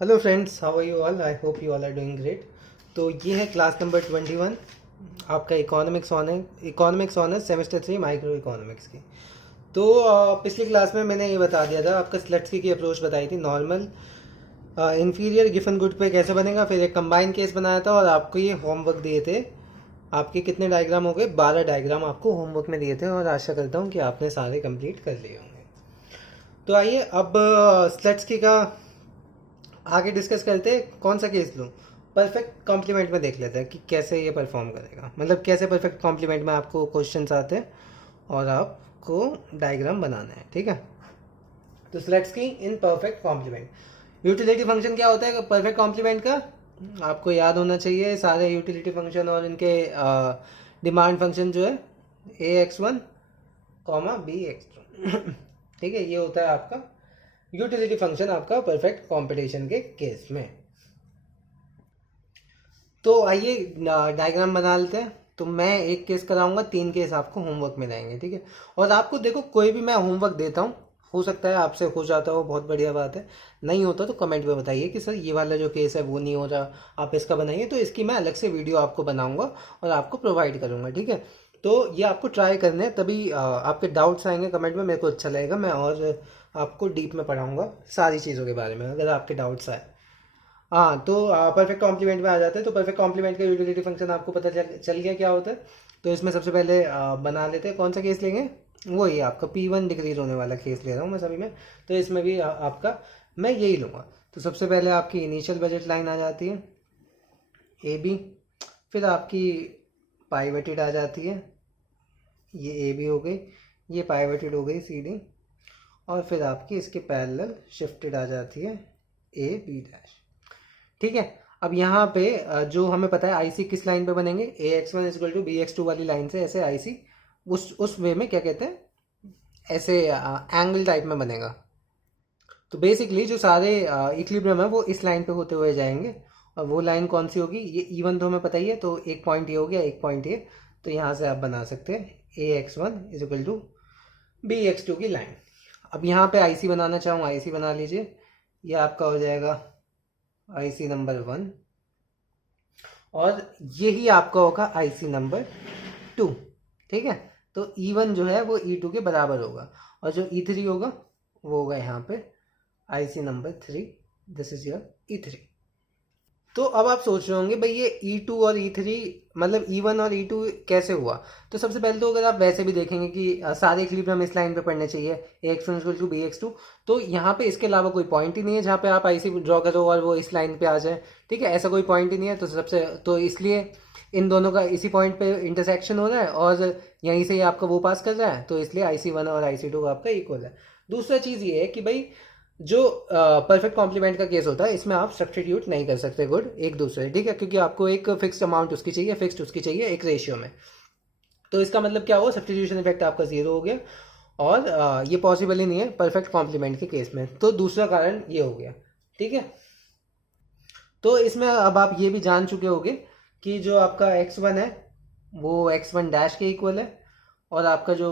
Hello friends, how are you all? I hope you all are doing great. तो ये है class number 21 आपका economics honours semester 3 micro economics की। तो पिछली क्लास में मैंने ये बता दिया था, आपका स्लट्सकी की अप्रोच बताई थी। नॉर्मल इन्फीरियर गिफन गुड पे कैसे बनेगा, फिर एक कंबाइन केस बनाया था और आपको ये होमवर्क दिए थे। आपके कितने डायग्राम हो गए? 12 डायग्राम आपको होमवर्क में दिए थे और आशा करता हूँ कि आपने सारे कंप्लीट कर लिए होंगे। तो आइए अब स्लट्सकी का आगे डिस्कस करते हैं। कौन सा केस लूँ? परफेक्ट कॉम्प्लीमेंट में देख लेते हैं कि कैसे ये परफॉर्म करेगा, मतलब कैसे परफेक्ट कॉम्प्लीमेंट में आपको क्वेश्चंस आते हैं और आपको डायग्राम बनाना है। ठीक है, तो लेट्स की in perfect complement utility function क्या होता है परफेक्ट कॉम्प्लीमेंट का? आपको याद होना चाहिए सारे यूटिलिटी फंक्शन और इनके डिमांड फंक्शन जो है AX1 कॉमा BX2 ठीक है, ये होता है आपका यूटिलिटी फंक्शन आपका परफेक्ट कॉम्पिटिशन के केस में। तो आइए डायग्राम बना लेते हैं। तो मैं एक केस कराऊंगा, 3 केस आपको होमवर्क में जाएंगे। ठीक है, और आपको देखो कोई भी मैं होमवर्क देता हूँ, हो सकता है आपसे हो जाता हो, बहुत बढ़िया बात है। नहीं होता तो कमेंट में बताइए कि सर ये वाला जो केस है वो नहीं हो रहा, आप इसका बनाइए। तो इसकी मैं अलग से वीडियो आपको बनाऊंगा और आपको प्रोवाइड करूंगा। ठीक है, तो ये आपको ट्राई करने हैं, तभी आपके डाउट्स आएंगे कमेंट में, मेरे को अच्छा लगेगा। मैं और आपको डीप में पढ़ाऊंगा सारी चीज़ों के बारे में अगर आपके डाउट्स आए। हाँ, तो परफेक्ट कॉम्प्लीमेंट में आ जाते हैं। तो परफेक्ट कॉम्प्लीमेंट का यूटिलिटी फंक्शन आपको पता चल गया क्या होता है। तो इसमें सबसे पहले बना लेते हैं। कौन सा केस लेंगे? वही आपका P1 डिक्रीज होने वाला केस ले रहा हूँ मैं सभी में। तो इसमें भी आपका मैं यही लूँगा। तो सबसे पहले आपकी इनिशियल बजट लाइन आ जाती है AB, फिर आपकी पाइवटेड आ जाती है, ये AB हो गई, ये पाइवटेड हो गई CD, और फिर आपकी इसके पैरेलल शिफ्टेड आ जाती है AB डैश। ठीक है, अब यहाँ पे जो हमें पता है आईसी किस लाइन पे बनेंगे, AX1 इक्वल टू BX2 वाली लाइन से ऐसे आईसी उस वे में क्या कहते हैं, ऐसे एंगल टाइप में बनेगा। तो बेसिकली जो सारे इक्विलिब्रियम है वो इस लाइन पे होते हुए जाएंगे। और वो लाइन कौन सी होगी? ये E1 तो हमें पता ही है, तो एक पॉइंट ये हो गया, एक पॉइंट ये। तो यहाँ से आप बना सकते हैं AX1 is equal to BX2 की लाइन। अब यहाँ पे आईसी बनाना चाहूँ, आईसी बना लीजिए। ये आपका हो जाएगा आईसी नंबर 1 और यही आपका होगा आईसी नंबर 2। ठीक है, तो E1 जो है वो E2 के बराबर होगा और जो E3 होगा वो होगा यहाँ पे IC number 3। This is your E3। तो अब आप सोच रहे होंगे भाई ये E2 और E3 मतलब E1 और E2 कैसे हुआ? तो सबसे पहले तो अगर आप वैसे भी देखेंगे कि सारे इक्विलिब्रियम इस लाइन पे पढ़ने चाहिए, AX1 टू BX2, तो यहाँ पे इसके अलावा कोई पॉइंट ही नहीं है जहाँ पे आप आईसी ड्रॉ करो और वो इस लाइन पे आ जाए। ठीक है, ऐसा कोई पॉइंट ही नहीं है। तो इसलिए इन दोनों का इसी पॉइंट पे इंटरसेक्शन हो रहा है और यहीं से ही आपका वो पास कर रहा है, तो इसलिए IC1 और IC2 आपका इक्वल है। दूसरा चीज़ ये है कि भाई जो परफेक्ट कॉम्प्लीमेंट का केस होता है इसमें आप सब्स्टिट्यूट नहीं कर सकते गुड एक दूसरे। ठीक है, क्योंकि आपको एक फिक्स्ड अमाउंट उसकी चाहिए, फिक्स्ड उसकी चाहिए एक रेशियो में। तो इसका मतलब क्या हुआ? सब्स्टिट्यूशन इफेक्ट आपका 0 हो गया और ये पॉसिबल ही नहीं है परफेक्ट कॉम्प्लीमेंट के केस में। तो दूसरा कारण ये हो गया। ठीक है, तो इसमें अब आप ये भी जान चुके होंगे कि जो आपका X1 है वो X1 डैश के इक्वल है और आपका जो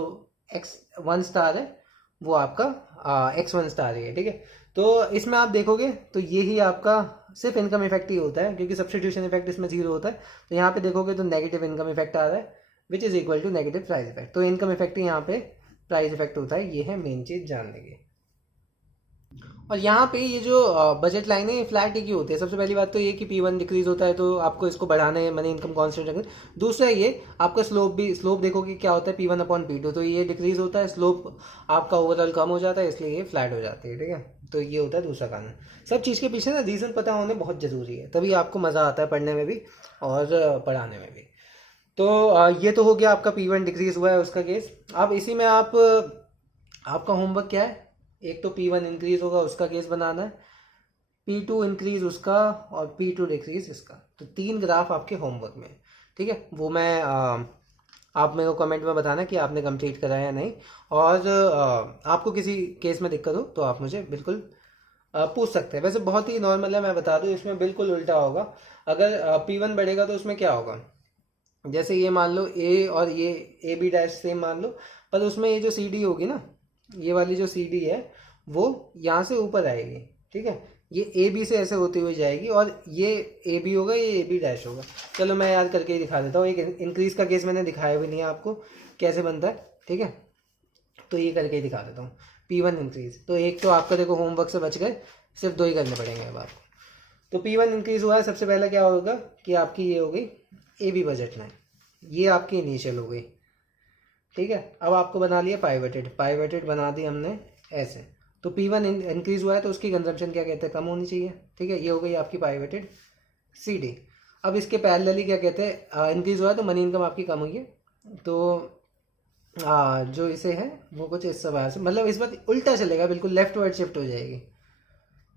X1 स्टार है वो आपका X1 स्टार ही है। ठीक है, तो इसमें आप देखोगे तो यही आपका सिर्फ इनकम इफेक्ट ही होता है, क्योंकि सब्स्टिट्यूशन इफेक्ट इसमें 0 होता है। तो यहाँ पे देखोगे तो नेगेटिव इनकम इफेक्ट आ रहा है which is equal to negative price effect. तो इनकम इफेक्ट ही यहाँ पे प्राइस इफेक्ट होता है। ये है मेन चीज जानने की। और यहाँ पे ये जो बजट लाइन है ये फ्लैट ही की होती है। सबसे पहली बात तो ये कि P1 डिक्रीज होता है तो आपको इसको बढ़ाना है, मनी इनकम कांस्टेंट रखना है। दूसरा ये आपका स्लोप देखोगे क्या होता है P1 अपॉन P2, तो ये डिक्रीज होता है, स्लोप आपका ओवरऑल कम हो जाता है, इसलिए ये फ्लैट हो जाती है। ठीक है, तो ये होता है दूसरा कारण। सब चीज़ के पीछे ना रीज़न पता होने बहुत ज़रूरी है, तभी आपको मज़ा आता है पढ़ने में भी और पढ़ाने में भी। तो ये तो हो गया आपका P1 डिक्रीज हुआ है उसका केस। अब इसी में आपका होमवर्क क्या है? एक तो P1 इंक्रीज होगा उसका केस बनाना है, P2 इंक्रीज उसका और P2 डिक्रीज इसका। तो 3 ग्राफ आपके होमवर्क में। ठीक है, वो मैं आप मेरे को कमेंट में बताना कि आपने कंप्लीट करा है या नहीं। और आपको किसी केस में दिक्कत हो तो आप मुझे बिल्कुल पूछ सकते हैं। वैसे बहुत ही नॉर्मल है, मैं बता दूं इसमें बिल्कुल उल्टा होगा। अगर P1 बढ़ेगा तो उसमें क्या होगा? जैसे ये मान लो A और ये AB डैश सेम मान लो, पर उसमें ये जो CD होगी ना, ये वाली जो CD है वो यहाँ से ऊपर आएगी। ठीक है, ये ए बी से ऐसे होती हुई जाएगी और ये ए बी होगा, ये ए बी डैश होगा। चलो मैं याद करके ही दिखा देता हूँ। एक इंक्रीज का केस मैंने दिखाया भी नहीं है आपको कैसे बनता है, ठीक है, तो ये करके ही दिखा देता हूँ। P1 इंक्रीज, तो एक तो आपका देखो होमवर्क से बच गए, सिर्फ 2 ही करने पड़ेंगे अब आपको। तो P1 इंक्रीज हुआ है, सबसे पहले क्या होगा कि आपकी ये हो गई ए बी बजट लाइन, ये आपकी इनिशियल हो गई, ठीक है। अब आपको बना लिया पाइवेटेड बना दी हमने ऐसे। तो P1 इंक्रीज हुआ है तो उसकी कंजम्पशन क्या कहते हैं, कम होनी चाहिए, ठीक है। ये हो गई आपकी पाइवेटेड CD। अब इसके पैरेलली क्या कहते हैं, इंक्रीज हुआ है तो मनी इनकम आपकी कम हुई है, तो जो इसे है वो कुछ इस प्रकार से, मतलब इस बार उल्टा चलेगा, बिल्कुल लेफ्ट वर्ड शिफ्ट हो जाएगी,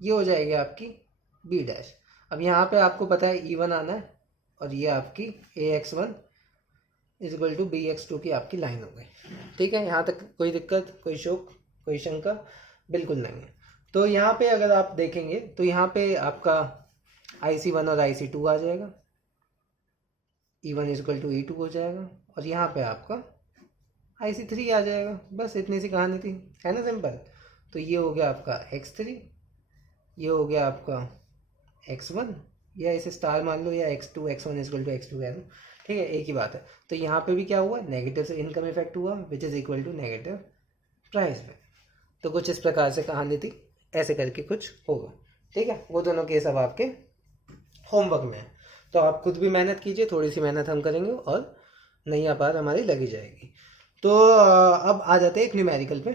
ये हो जाएगी आपकी बी डैश। अब यहाँ पे आपको पता है E1 आना है और ये आपकी AX1 is equal to BX2 की आपकी लाइन हो गई, ठीक है। यहाँ तक कोई दिक्कत, कोई शोक, कोई शंका बिल्कुल नहीं है। तो यहाँ पे अगर आप देखेंगे तो यहाँ पे आपका IC1 और IC2 आ जाएगा, E1 is equal to E2 हो जाएगा, और यहाँ पे आपका IC3 आ जाएगा। बस इतनी सी कहानी थी, है ना, सिंपल। तो ये हो गया आपका X3, ये हो गया आपका X1, या इसे स्टार मान लो, या X2 X1 equal to X2 कह लो, ठीक है, एक ही बात है। तो यहाँ पे भी क्या हुआ, नेगेटिव से इनकम इफेक्ट हुआ which is equal to negative price पे। तो कुछ इस प्रकार से कहानी थी, ऐसे करके कुछ होगा, ठीक है। वो दोनों केस अब आपके होमवर्क में है, तो आप खुद भी मेहनत कीजिए, थोड़ी सी मेहनत हम करेंगे और नई अपार हमारी लगी जाएगी। तो अब आ जाते हैं एक न्यूमेरिकल पे,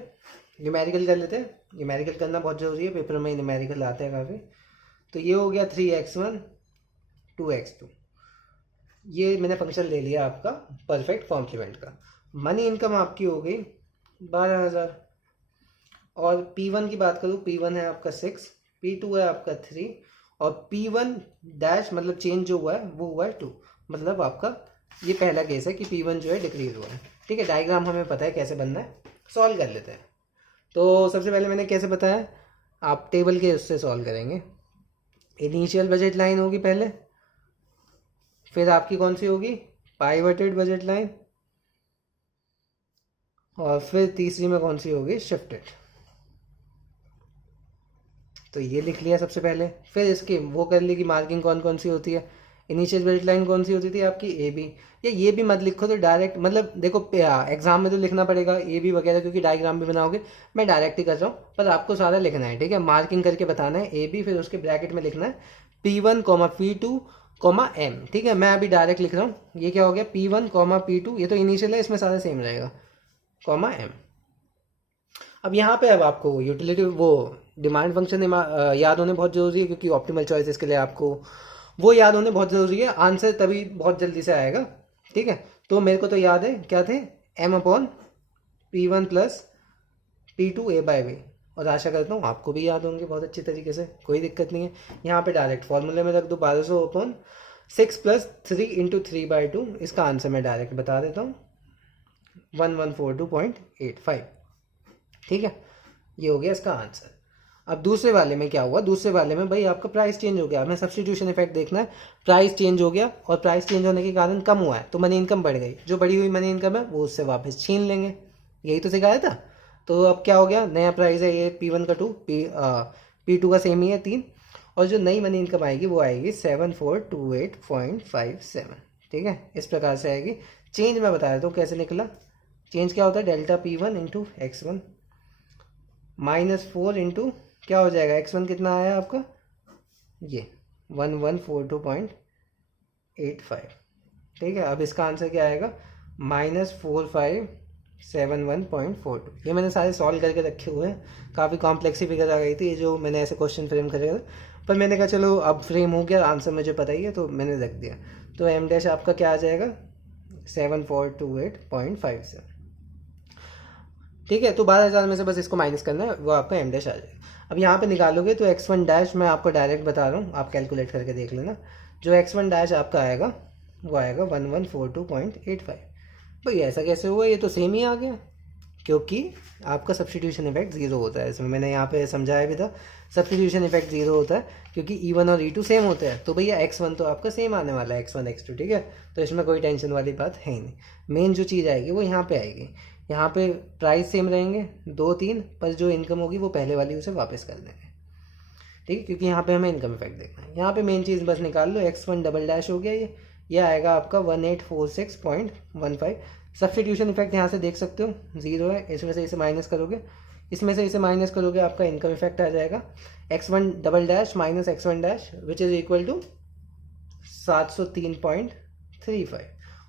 न्यूमेरिकल कर लेते हैं। न्यूमेरिकल करना बहुत ज़रूरी है, पेपर में न्यूमेरिकल आते हैं काफ़ी। तो ये हो गया 3x1 2x2, ये मैंने फंक्शन ले लिया आपका परफेक्ट कॉम्प्लीमेंट का। मनी इनकम आपकी हो गई 12,000, और P1 की बात करूँ, P1 है आपका 6, P2 है आपका 3, और P1 डैश मतलब चेंज जो हुआ है वो हुआ है 2, मतलब आपका ये पहला केस है कि P1 जो है डिक्रीज हुआ है, ठीक है। डायग्राम हमें पता है कैसे बनना है, सॉल्व कर लेते हैं। तो सबसे पहले मैंने कैसे बताया, आप टेबल के उससे सॉल्व करेंगे। इनिशियल बजट लाइन होगी पहले, फिर आपकी कौन सी होगी, पाइवटेड बजट लाइन, और फिर तीसरी में कौन सी होगी, शिफ्टेड। तो ये लिख लिया सबसे पहले। फिर इसकी वो कर ली कि मार्किंग कौन कौन सी होती है। इनिशियल बजट लाइन कौन सी होती थी आपकी, ए बी, या ये भी मत लिखो तो डायरेक्ट, मतलब देखो एग्जाम में तो लिखना पड़ेगा ए बी वगैरह, क्योंकि डायग्राम भी बनाओगे। मैं डायरेक्ट ही कर रहा हूँ, पर आपको सारा लिखना है, ठीक है। मार्किंग करके बताना है ए बी, फिर उसके ब्रैकेट में लिखना है P1 P2 M, ठीक है। मैं अभी डायरेक्ट लिख रहा हूँ, ये क्या हो गया, P1 P2, ये तो इनिशियल है, इसमें सारा सेम रहेगा, M। अब यहाँ पे अब आपको यूटिलिटी वो डिमांड फंक्शन याद होने बहुत ज़रूरी है, क्योंकि ऑप्टिमल चॉइसेस के लिए आपको वो याद होने बहुत ज़रूरी है, आंसर तभी बहुत जल्दी से आएगा, ठीक है। तो मेरे को तो याद है क्या थे, M/P1 प्लस P2 A/B, और आशा करता हूँ आपको भी याद होंगे बहुत अच्छी तरीके से, कोई दिक्कत नहीं है। यहाँ पे डायरेक्ट फॉर्मूले में रख दो 1200/6 प्लस 3 इंटू 3/2, इसका आंसर मैं डायरेक्ट बता देता हूँ 1142.85, ठीक है। ये हो गया इसका आंसर। अब दूसरे वाले में क्या हुआ, दूसरे वाले में भाई आपका प्राइस चेंज हो गया, हमें सब्स्टिट्यूशन इफेक्ट देखना है। प्राइस चेंज हो गया, और प्राइस चेंज होने के कारण कम हुआ है, तो मनी इनकम बढ़ गई। जो बढ़ी हुई मनी इनकम है वो उससे वापस छीन लेंगे, यही तो सिखाया था। तो अब क्या हो गया, नया प्राइस है ये P1 का 2, P2 का सेम ही है 3, और जो नई मनी इनकम आएगी वो आएगी 7428.57, ठीक है। इस प्रकार से आएगी। चेंज मैं बता देता हूँ कैसे निकला। चेंज क्या होता है, delta P1 into X1 -4 into क्या हो जाएगा, X1 कितना आया आपका, ये 1142.85, ठीक है। अब इसका आंसर क्या आएगा, -4571.42। ये मैंने सारे सॉल्व करके रखे हुए हैं, काफ़ी कॉम्प्लेक्स फिगर आ गई थी जो मैंने ऐसे क्वेश्चन फ्रेम करे थे, पर मैंने कहा चलो अब फ्रेम हो गया, आंसर मुझे पता ही है तो मैंने रख दिया। तो M डैश आपका क्या आ जाएगा, 7428.57, ठीक है। तो 12,000 में से बस इसको माइनस करना है, वो आपका M डैश आ जाएगा। अब यहाँ पे निकालोगे तो X1 डैश मैं आपको डायरेक्ट बता रहा हूँ, आप कैलकुलेट करके देख लेना। जो X1 डैश आपका आएगा वो आएगा 1142.85। भाई ऐसा कैसे हुआ, ये तो सेम ही आ गया, क्योंकि आपका सब्स्टिट्यूशन इफेक्ट जीरो होता है। इसमें मैंने यहाँ पे समझाया भी था, सब्स्टिट्यूशन इफेक्ट जीरो होता है क्योंकि E1 और E2 सेम होते हैं। तो भैया X1 तो आपका सेम आने वाला है, X1 X2, ठीक है। तो इसमें कोई टेंशन वाली बात है ही नहीं। मेन जो चीज़ आएगी वो यहाँ पे आएगी, यहाँ पे प्राइस सेम रहेंगे 2 3, पर जो इनकम होगी वो पहले वाली उसे वापस कर देंगे। ठीक है, क्योंकि यहाँ पे हमें इनकम इफेक्ट देखना है। यहाँ पे मेन चीज़ बस निकाल लो, x1 डबल डैश हो गया ये आएगा आपका 1846.15। सब्सटीट्यूशन इफेक्ट यहाँ से देख सकते हो, 0 है, इसमें से इसे माइनस करोगे, इसमें से इसे माइनस करोगे, आपका इनकम इफेक्ट आ जाएगा x1 double dash minus x1 dash which is equal to 703.35।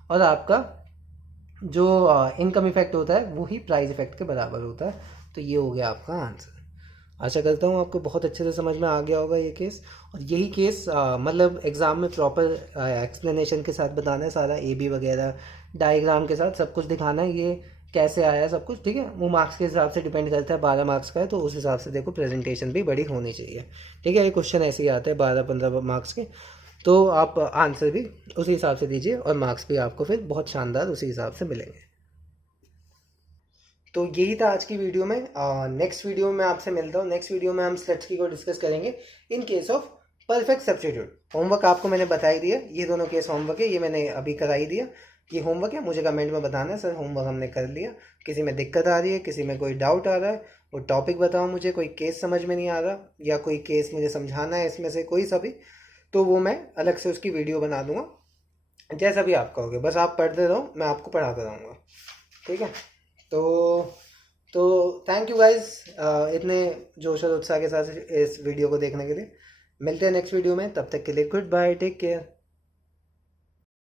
और आपका जो इनकम इफेक्ट होता है वो ही प्राइस इफेक्ट के बराबर होता है। तो ये हो गया आपका आंसर। आशा करता हूँ आपको बहुत अच्छे से समझ में आ गया होगा ये केस। और यही केस मतलब एग्ज़ाम में प्रॉपर एक्सप्लेनेशन के साथ बताना है, सारा ए बी वगैरह डायग्राम के साथ सब कुछ दिखाना है, ये कैसे आया सब कुछ, ठीक है। वो मार्क्स के हिसाब से डिपेंड करता है, 12 मार्क्स का है तो उस हिसाब से देखो प्रेजेंटेशन भी बड़ी होनी चाहिए, ठीक है। ये क्वेश्चन ऐसे ही आते हैं 12-15 मार्क्स के, तो आप आंसर भी उसी हिसाब से दीजिए और मार्क्स भी आपको फिर बहुत शानदार उसी हिसाब से मिलेंगे। तो यही था आज की वीडियो में। नेक्स्ट वीडियो में मैं आपसे मिलता हूँ। नेक्स्ट वीडियो में हम स्लट्सकी को डिस्कस करेंगे in case of perfect substitute. Homework आपको मैंने बता ही दिया, ये दोनों केस होमवर्क है, ये मैंने अभी करा ही दिया। ये होमवर्क है, मुझे कमेंट में बताना है सर होमवर्क हमने कर लिया। किसी में दिक्कत आ रही है, किसी में कोई डाउट आ रहा है, वो टॉपिक बताओ मुझे, कोई केस समझ में नहीं आ रहा या कोई केस मुझे समझाना है इसमें से कोई सा भी, तो वो मैं अलग से उसकी वीडियो बना दूंगा। जैसा भी आप कहोगे, बस आप पढ़ते रहो, मैं आपको पढ़ाता रहूँगा, ठीक है। तो थैंक यू गाइज इतने जोश और उत्साह के साथ इस वीडियो को देखने के लिए। मिलते हैं नेक्स्ट वीडियो में, तब तक के लिए गुड बाय, टेक केयर।